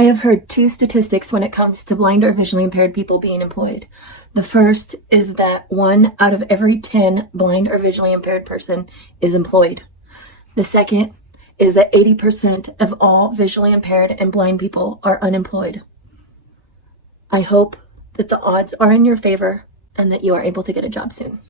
I have heard two statistics when it comes to blind or visually impaired people being employed. The first is that 1 out of every 10 blind or visually impaired person is employed. The second is that 80% of all visually impaired and blind people are unemployed. I hope that the odds are in your favor and that you are able to get a job soon.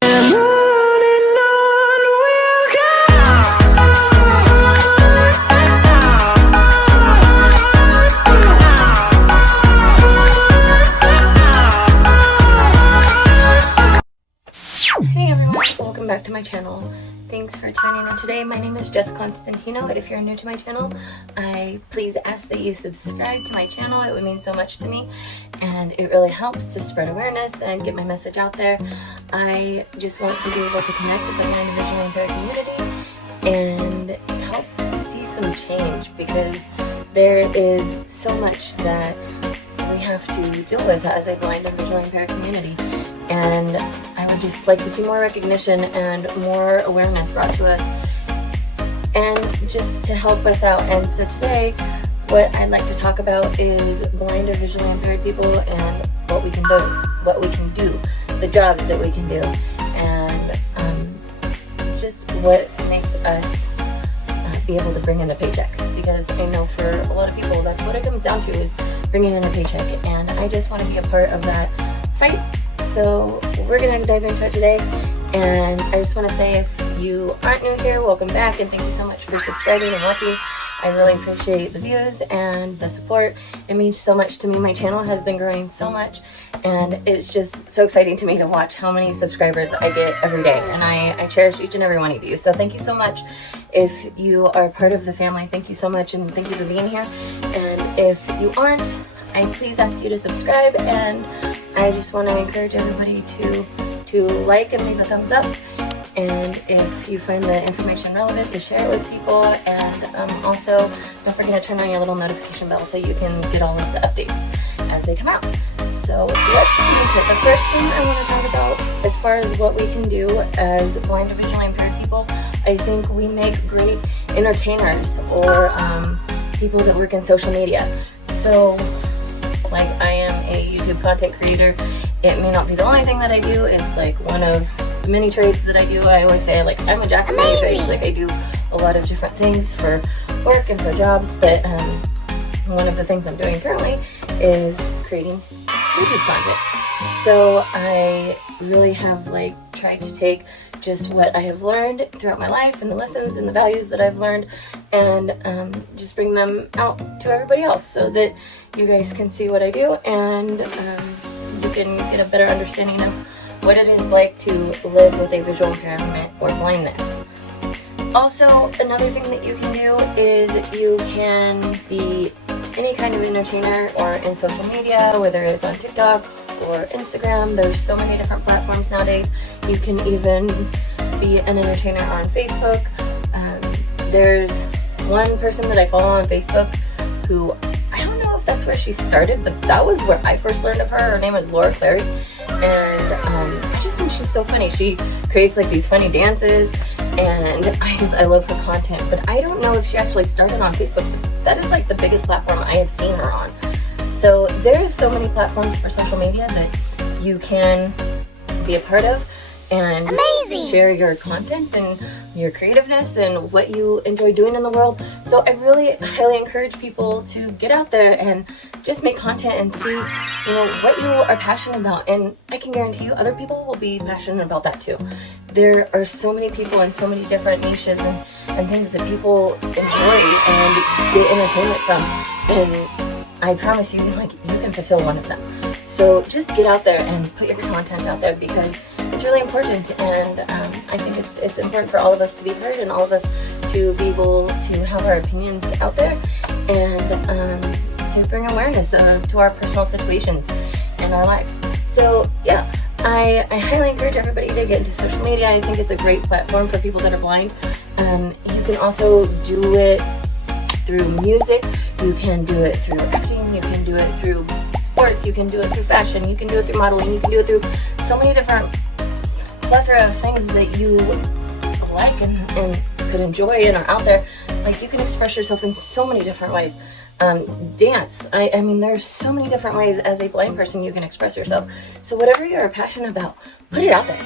Hey everyone, welcome back to my channel. Thanks for tuning in today. My name is JessConstantino. If you're new to my channel, I please ask that you subscribe to my channel. It would mean so much to me and it really helps to spread awareness and get my message out there. I just want to be able to connect with the blind and visually impaired community and help see some change, because there is so much that we have to deal with as a blind and visually impaired community. And I would just like to see more recognition and more awareness brought to us, and just to help us out. And so today, what I'd like to talk about is blind or visually impaired people and what we can do, the jobs that we can do, and just what makes us be able to bring in a paycheck. Because I know for a lot of people, that's what it comes down to, is bringing in a paycheck. And I just want to be a part of that fight. So we're going to dive into it today, and I just want to say, if you aren't new here, welcome back, and thank you so much for subscribing and watching. I really appreciate the views and the support. It means so much to me. My channel has been growing so much, and it's just so exciting to me to watch how many subscribers I get every day, and I cherish each and every one of you. So thank you so much. If you are part of the family, thank you so much, and thank you for being here. And if you aren't, I please ask you to subscribe, and I just want to encourage everybody to like and leave a thumbs up, and if you find the information relevant, to share it with people, and also don't forget to turn on your little notification bell so you can get all of the updates as they come out. So let's get into it. The first thing I want to talk about, as far as what we can do as blind or visually impaired people, I think we make great entertainers, or people that work in social media. So like, I am a YouTube content creator. It may not be the only thing that I do. It's like one of the many trades that I do. I always say, like, I'm a jack of many trades. Like, I do a lot of different things for work and for jobs, but one of the things I'm doing currently is creating YouTube content. So I really have tried to take just what I have learned throughout my life, and the lessons and the values that I've learned, and just bring them out to everybody else so that you guys can see what I do, and you can get a better understanding of what it is like to live with a visual impairment or blindness. Also, another thing that you can do is you can be any kind of entertainer or in social media, whether it's on TikTok or Instagram. There's so many different platforms nowadays. You can even be an entertainer on Facebook. There's one person that I follow on Facebook who, I don't know if that's where she started, but that was where I first learned of her. Her name is Laura Clary, and I just think she's so funny. She creates these funny dances, and I love her content. But I don't know if she actually started on Facebook. That is the biggest platform I have seen her on. So there's so many platforms for social media that you can be a part of and share your content and your creativeness and what you enjoy doing in the world. So I really highly encourage people to get out there and just make content and see, what you are passionate about. And I can guarantee you other people will be passionate about that too. There are so many people in so many different niches and things that people enjoy and get entertainment from. And I promise you, you can fulfill one of them. So just get out there and put your content out there, because it's really important, and I think it's important for all of us to be heard, and all of us to be able to have our opinions out there, and to bring awareness to our personal situations in our lives. So yeah, I highly encourage everybody to get into social media. I think it's a great platform for people that are blind. You can also do it through music, you can do it through acting, you can do it through sports, you can do it through fashion, you can do it through modeling, you can do it through so many different plethora of things that you like and could enjoy and are out there. You can express yourself in so many different ways. Dance. I mean, there's so many different ways as a blind person you can express yourself. So whatever you're passionate about, put it out there.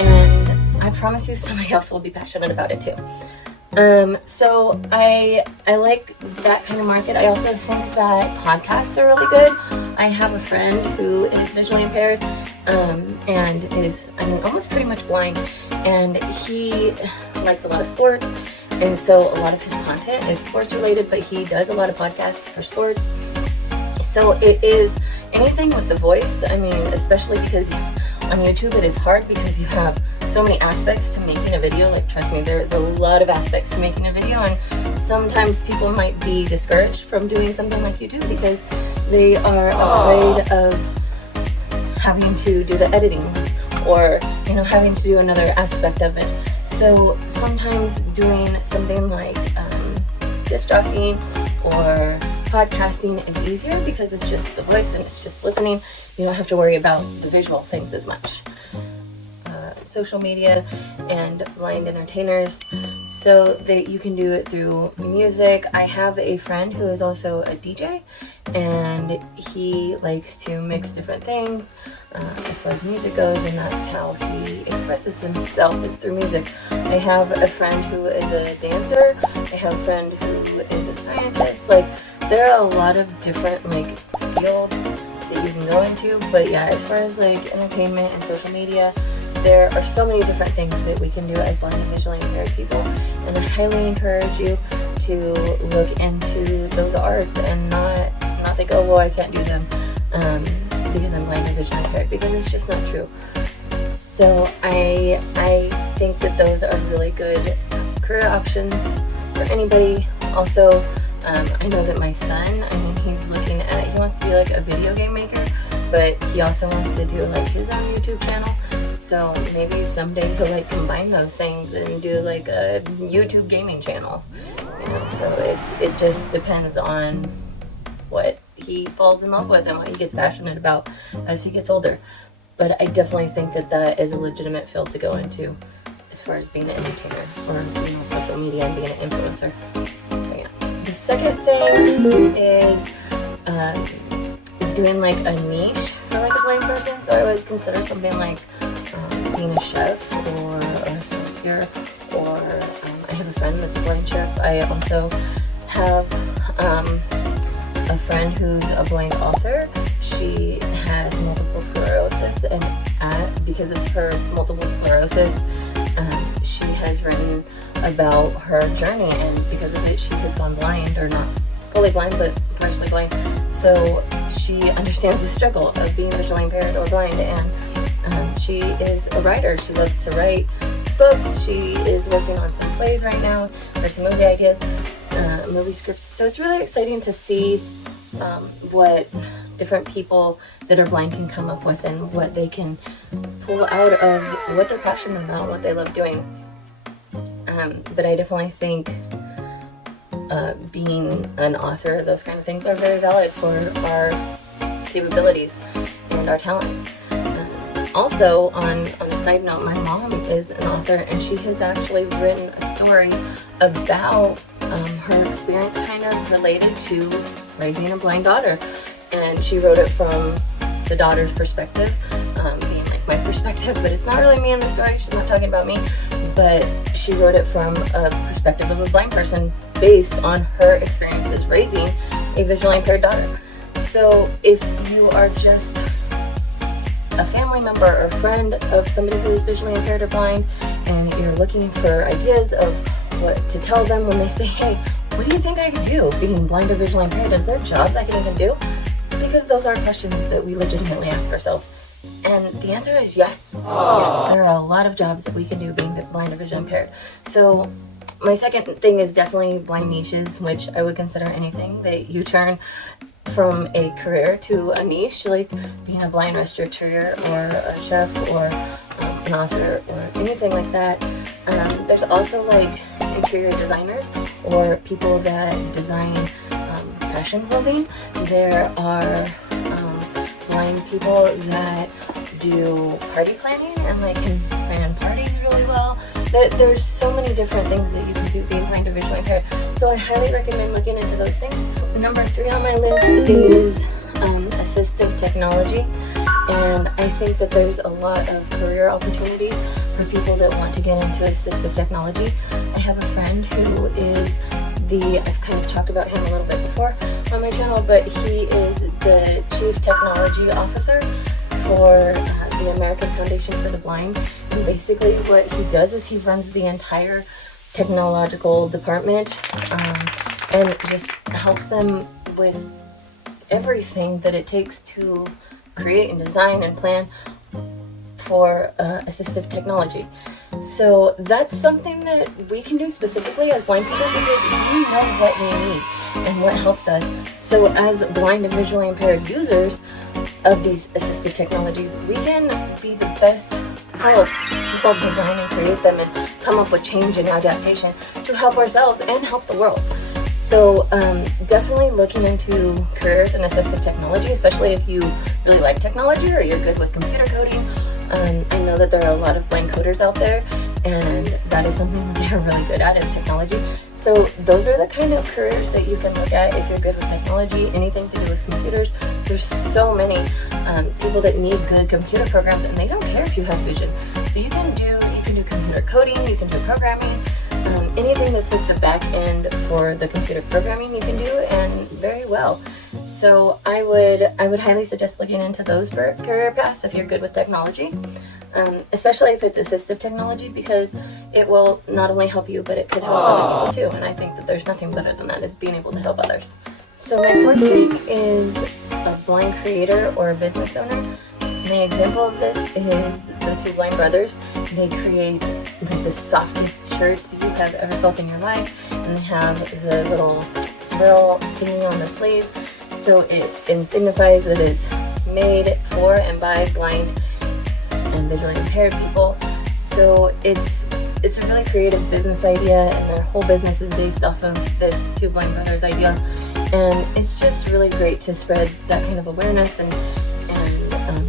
And I promise you somebody else will be passionate about it too. So I like that kind of market. I also think that podcasts are really good. I have a friend who is visually impaired, and is, I mean, almost pretty much blind, and he likes a lot of sports, and so a lot of his content is sports related, but he does a lot of podcasts for sports. So it is anything with the voice. I mean, especially because on YouTube it is hard because you have so many aspects to making a video. Like, trust me, there's a lot of aspects to making a video, and sometimes people might be discouraged from doing something like you do because they are afraid of having to do the editing, or, you know, having to do another aspect of it. So sometimes doing something like disc jockeying or podcasting is easier because it's just the voice and it's just listening. You don't have to worry about the visual things as much. Social media and blind entertainers, so that you can do it through music. I have a friend who is also a DJ, and he likes to mix different things as far as music goes, and that's how he expresses himself, is through music. I have a friend who is a dancer. I have a friend who is a scientist. Like, there are a lot of different like fields that you can go into, but yeah, as far as like entertainment and social media, there are so many different things that we can do as blind and visually impaired people, and I highly encourage you to look into those arts and not think, oh, well, I can't do them because I'm blind and visually impaired, because it's just not true. So I think that those are really good career options for anybody. Also, I know that my son, I mean, he's looking at, he wants to be like a video game maker, but he also wants to do like his own YouTube channel. So maybe someday he'll like combine those things and do like a YouTube gaming channel, you know. So it just depends on what he falls in love with and what he gets passionate about as he gets older. But I definitely think that that is a legitimate field to go into as far as being an entertainer, or, you know, social media and being an influencer. So yeah. The second thing is doing like a niche for like a blind person. So I would consider something like being a chef or a sommelier, or I have a friend that's a blind chef. I also have a friend who's a blind author. She has multiple sclerosis, and because of her multiple sclerosis, she has written about her journey, and because of it she has gone blind, or not fully blind but partially blind. So she understands the struggle of being visually impaired or blind, and she is a writer. She loves to write books. She is working on some plays right now. There's some movie ideas, movie scripts. So it's really exciting to see what different people that are blind can come up with, and what they can pull out of what they're passionate about, what they love doing. But I definitely think being an author, those kind of things are very valid for our capabilities and our talents. Also, on a side note, my mom is an author, and she has actually written a story about her experience kind of related to raising a blind daughter. And she wrote it from the daughter's perspective, being like my perspective, but it's not really me in the story. She's not talking about me, but she wrote it from a perspective of a blind person based on her experiences raising a visually impaired daughter. So if you are just a family member or friend of somebody who is visually impaired or blind, and you're looking for ideas of what to tell them when they say, hey, what do you think I could do being blind or visually impaired? Is there jobs I can even do? Because those are questions that we legitimately ask ourselves. And the answer is yes. Yes, there are a lot of jobs that we can do being blind or visually impaired. So my second thing is definitely blind niches, which I would consider anything that you turn from a career to a niche, like being a blind restaurateur or a chef or an author or anything like that. There's also like interior designers or people that design fashion clothing. There are blind people that do party planning and like can plan parties really well. There's so many different things that you can do being blind or visually impaired. So I highly recommend looking into those things. Number 3 on my list is assistive technology. And I think that there's a lot of career opportunities for people that want to get into assistive technology. I have a friend who is I've kind of talked about him a little bit before on my channel, but he is the Chief Technology Officer for the American Foundation for the Blind. And basically what he does is he runs the entire technological department and just helps them with everything that it takes to create and design and plan for assistive technology. So that's something that we can do specifically as blind people because we know what we need and what helps us. So as blind and visually impaired users of these assistive technologies, we can be the best help to help design and create them and come up with change and adaptation to help ourselves and help the world. So definitely looking into careers in assistive technology, especially if you really like technology or you're good with computer coding. I know that there are a lot of blind coders out there, and that is something that they're really good at is technology. So those are the kind of careers that you can look at if you're good with technology, anything to do with computers. There's so many people that need good computer programs, and they don't care if you have vision. So you can do computer coding, you can do programming, anything that's like the back end for the computer programming you can do, and very well. So I would highly suggest looking into those career paths if you're good with technology, especially if it's assistive technology, because it will not only help you, but it could help other people too. And I think that there's nothing better than that, is being able to help others. So my 4th thing is a blind creator or a business owner. An example of this is the 2 blind brothers. They create like the softest shirts you have ever felt in your life, and they have the little frill thingy on the sleeve, so it signifies that it's made for and by blind and visually impaired people. So it's a really creative business idea, and their whole business is based off of this 2 blind brothers idea, and it's just really great to spread that kind of awareness and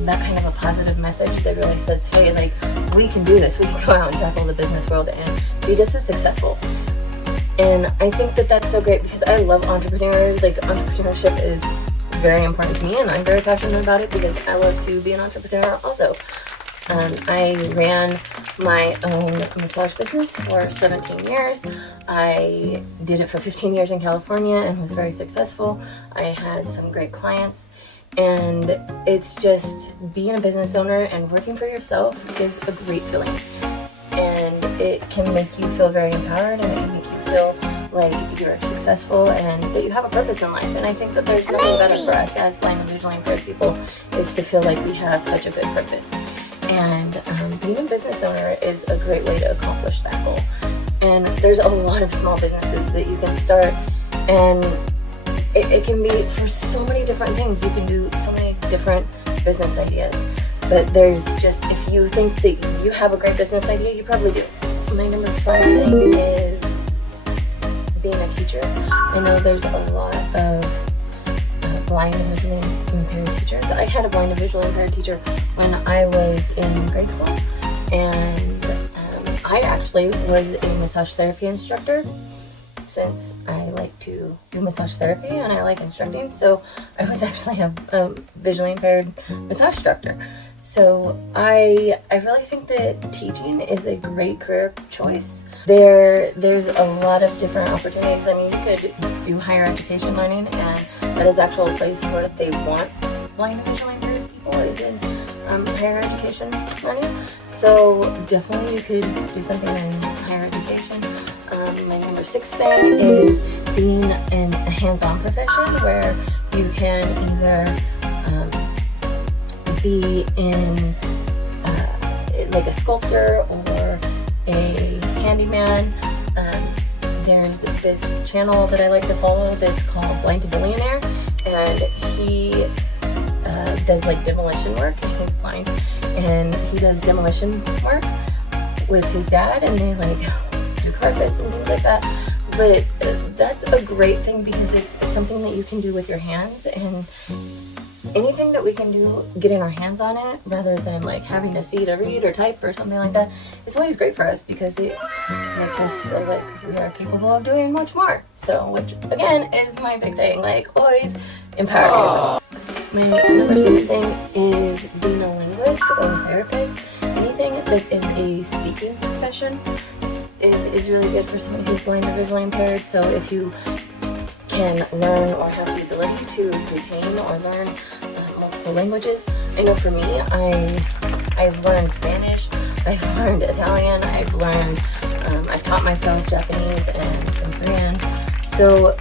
that kind of a positive message that really says, hey, like, we can do this, we can go out and tackle the business world and be just as successful. And I think that that's so great because I love entrepreneurs. Like, entrepreneurship is very important to me, and I'm very passionate about it because I love to be an entrepreneur also. I ran my own massage business for 17 years. I did it for 15 years in California and was very successful. I had some great clients, and it's just being a business owner and working for yourself is a great feeling. And it can make you feel very empowered, and it can make you feel like you're successful and that you have a purpose in life. And I think that there's nothing better for us as blind and visually impaired people is to feel like we have such a good purpose. And being a business owner is a great way to accomplish that goal. And there's a lot of small businesses that you can start, and it can be for so many different things. You can do so many different business ideas. But there's just, if you think that you have a great business idea, you probably do. My number 5 thing is being a teacher. I know there's a lot of blind and visually impaired teachers. I had a blind and visually impaired teacher when I was in grade school, and I actually was a massage therapy instructor, since I like to do massage therapy and I like instructing. So I was actually a visually impaired massage instructor. So I really think that teaching is a great career choice. There's a lot of different opportunities. I mean, you could do higher education learning, and that is actually a place where they want blind and visually impaired people, is in higher education learning. So definitely you could do something in higher education. My number 6 thing is being in a hands-on profession where you can either be in like a sculptor or a handyman. There's this channel that I like to follow that's called Blind to Billionaire, and he does like demolition work. He's blind, and he does demolition work with his dad, and they like do carpets and things like that. But that's a great thing because it's something that you can do with your hands, and anything that we can do, getting our hands on it, rather than like having to see to read or type or something like that, it's always great for us because it makes us feel like we are capable of doing much more. So, which again is my big thing, like always empower yourself. My number 2 thing is being a linguist or a therapist. Anything that is a speaking profession is really good for somebody who's blind or visually impaired. So if you can learn or have the ability to retain or learn multiple languages. I know for me, I've learned Spanish, I've learned Italian, I've taught myself Japanese and some Korean. So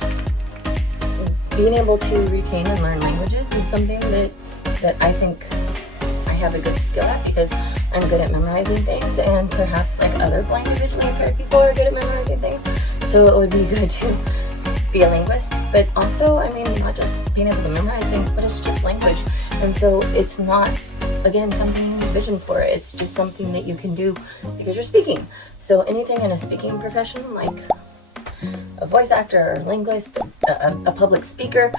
being able to retain and learn languages is something that I think I have a good skill at, because I'm good at memorizing things, and perhaps like other blind or visually impaired people are good at memorizing things. So it would be good to be a linguist, but also, I mean, not just being able to memorize things, but it's just language. And so it's not, again, something you need vision for. It's just something that you can do because you're speaking. So anything in a speaking profession, like a voice actor, or linguist, a public speaker,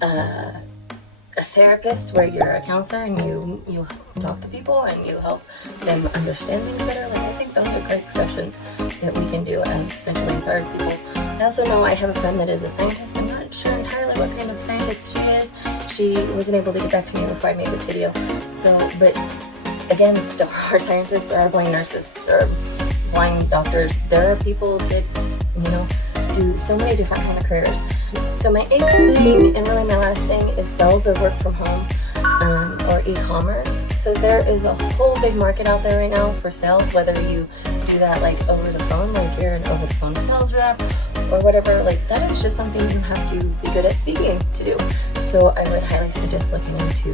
a therapist, where you're a counselor and you talk to people and you help them understand things better. Like, I think those are great professions that we can do as visually impaired people. I also know I have a friend that is a scientist. I'm not sure entirely what kind of scientist she is. She wasn't able to get back to me before I made this video. So, but again, there are scientists, there are blind nurses, there are blind doctors. There are people that, do so many different kind of careers. So my 8th thing, and really my last thing, is sales or work from home, or e-commerce. So there is a whole big market out there right now for sales, whether you do that like over the phone, like you're an over the phone sales rep or whatever. Like, that is just something you have to be good at speaking to do. So I would highly suggest looking into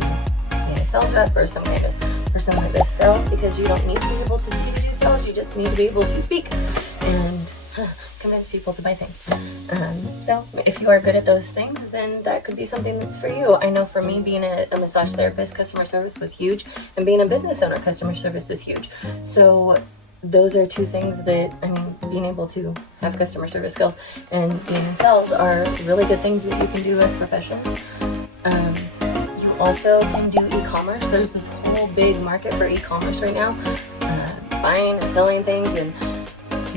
being a sales rep or some kind of person like this sales, because you don't need to be able to see to do sales. You just need to be able to speak and convince people to buy things. So if you are good at those things, then that could be something that's for you. I know for me, being a massage therapist, customer service was huge, and being a business owner, customer service is huge. So those are 2 things that, I mean, being able to have customer service skills and being in sales are really good things that you can do as professions. You also can do e-commerce. There's this whole big market for e-commerce right now, buying and selling things and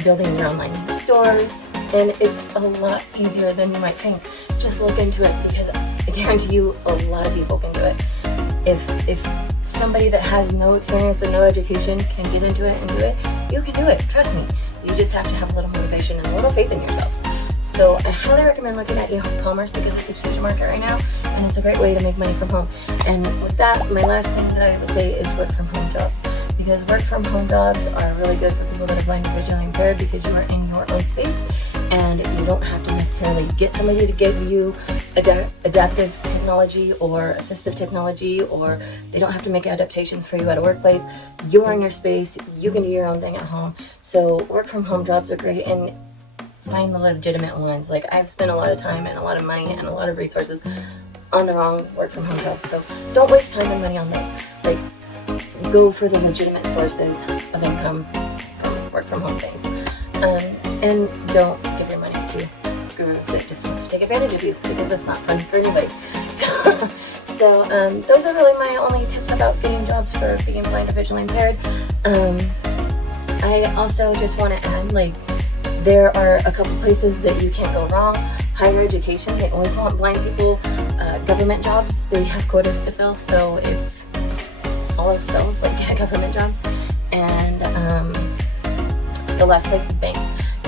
building your online stores, and it's a lot easier than you might think. Just look into it, because I guarantee you a lot of people can do it. If somebody that has no experience and no education can get into it and do it, you can do it. Trust me. You just have to have a little motivation and a little faith in yourself. So I highly recommend looking at e-commerce, because it's a huge market right now, and it's a great way to make money from home. And with that, my last thing that I would say is work from home jobs. Because work from home jobs are really good for people that are blind or visually impaired, because you are in your own space and you don't have to necessarily get somebody to give you adaptive technology or assistive technology, or they don't have to make adaptations for you at a workplace. You are in your space, you can do your own thing at home. So work from home jobs are great, and find the legitimate ones. Like, I've spent a lot of time and a lot of money and a lot of resources on the wrong work from home jobs. So don't waste time and money on those. Like, go for the legitimate sources of income from work from home things. And don't give your money to gurus that just want to take advantage of you, because that's not fun for anybody. So those are really my only tips about getting jobs for being blind or visually impaired. I also just want to add, like, there are a couple places that you can't go wrong. Higher education, they always want blind people. Government jobs, they have quotas to fill. So if all else fails, like, get a government job. And the last place is banks.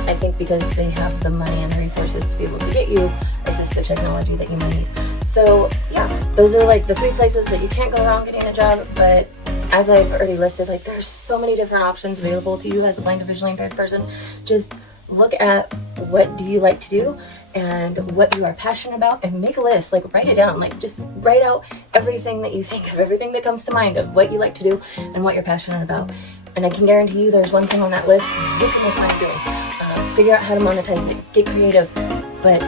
I think because they have the money and the resources to be able to get you assistive technology that you may need. So yeah, those are like the 3 places that you can't go wrong getting a job. But as I've already listed, like, there's so many different options available to you as a blind or visually impaired person. Just look at what do you like to do and what you are passionate about, and make a list. Like, write it down. Like, just write out everything that you think of, everything that comes to mind of what you like to do and what you're passionate about. And I can guarantee you there's one thing on that list you get to make money doing. Figure out how to monetize it. Get creative, but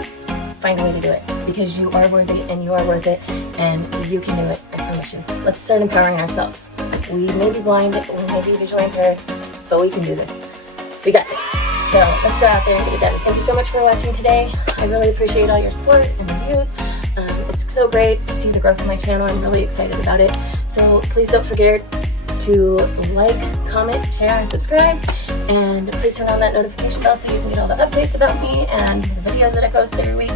find a way to do it, because you are worthy and you are worth it, and you can do it. I promise you. Let's start empowering ourselves. We may be blind, we may be visually impaired, but we can do this. We got this. So let's go out there and get it done. Thank you so much for watching today. I really appreciate all your support and reviews. it's so great to see the growth of my channel. I'm really excited about it. So please don't forget to like, comment, share, and subscribe. And please turn on that notification bell so you can get all the updates about me and the videos that I post every week.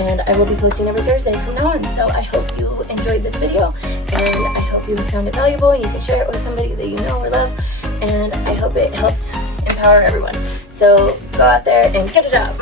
And I will be posting every Thursday from now on. So I hope you enjoyed this video, and I hope you found it valuable, and you can share it with somebody that you know or love. And I hope it helps empower everyone. So go out there and get a job.